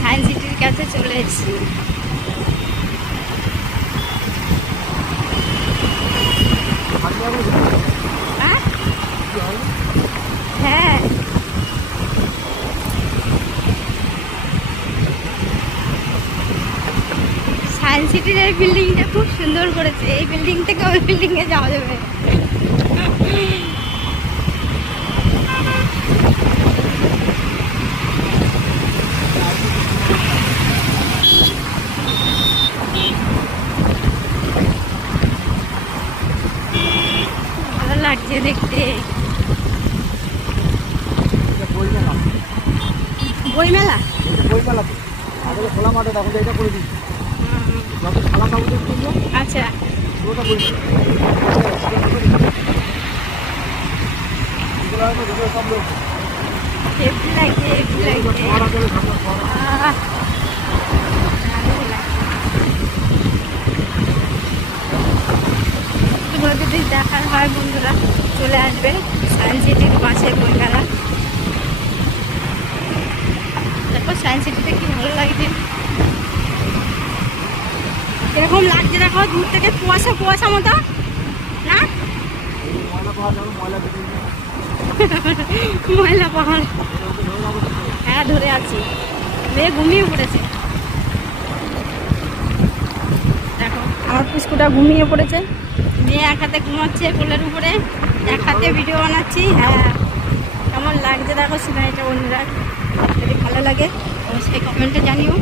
Science সিটির কাছে চলে এসেছি। হ্যাঁ, সায়েন্স সিটির এই বিল্ডিংটা খুব সুন্দর করেছে। এই বিল্ডিং থেকে ওই বিল্ডিংয়ে যাওয়া যাবে। ভালো লাগছে দেখতে। বইমেলা খোলা মাঠে তখন এটা করে দিচ্ছি। খেলা কাগজের জন্য আচ্ছা, পুরোটা বইমেলা। সব লোক হেভি লাগছে, হেভি লাগছে। তোমরা যদি দেখার হয় বন্ধুরা চলে আসবে সায়েন্স সিটির পাশে বইমেলা। দেখো সায়েন্স সিটিতে কি ভালো লাগছে, এরকম লাগছে। দেখো দূর থেকে কুয়াশা কুয়াশা মতো না, ময়লা পাওয়া যাবে, ময়লা বেরিয়ে ময়লা পাহাড়। হ্যাঁ ধরে আছি, মেয়ে ঘুমিয়ে পড়েছে। দেখো আমার পুষ্কুটা ঘুমিয়ে পড়েছে, মেয়ে এক হাতে ঘুমাচ্ছে কোলের উপরে, এক হাতে ভিডিও বানাচ্ছি। হ্যাঁ কেমন লাগছে দেখো সিনারিটা বন্ধুরা। যদি ভালো লাগে অবশ্যই কমেন্টে জানিও।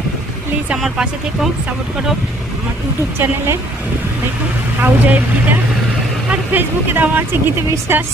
প্লিজ আমার পাশে থেকো, সাপোর্ট করো আমার ইউটিউব চ্যানেলে। দেখো হাউস ওয়াইফ গীতা, আর ফেসবুকে দেওয়া আছে গীতা বিশ্বাস।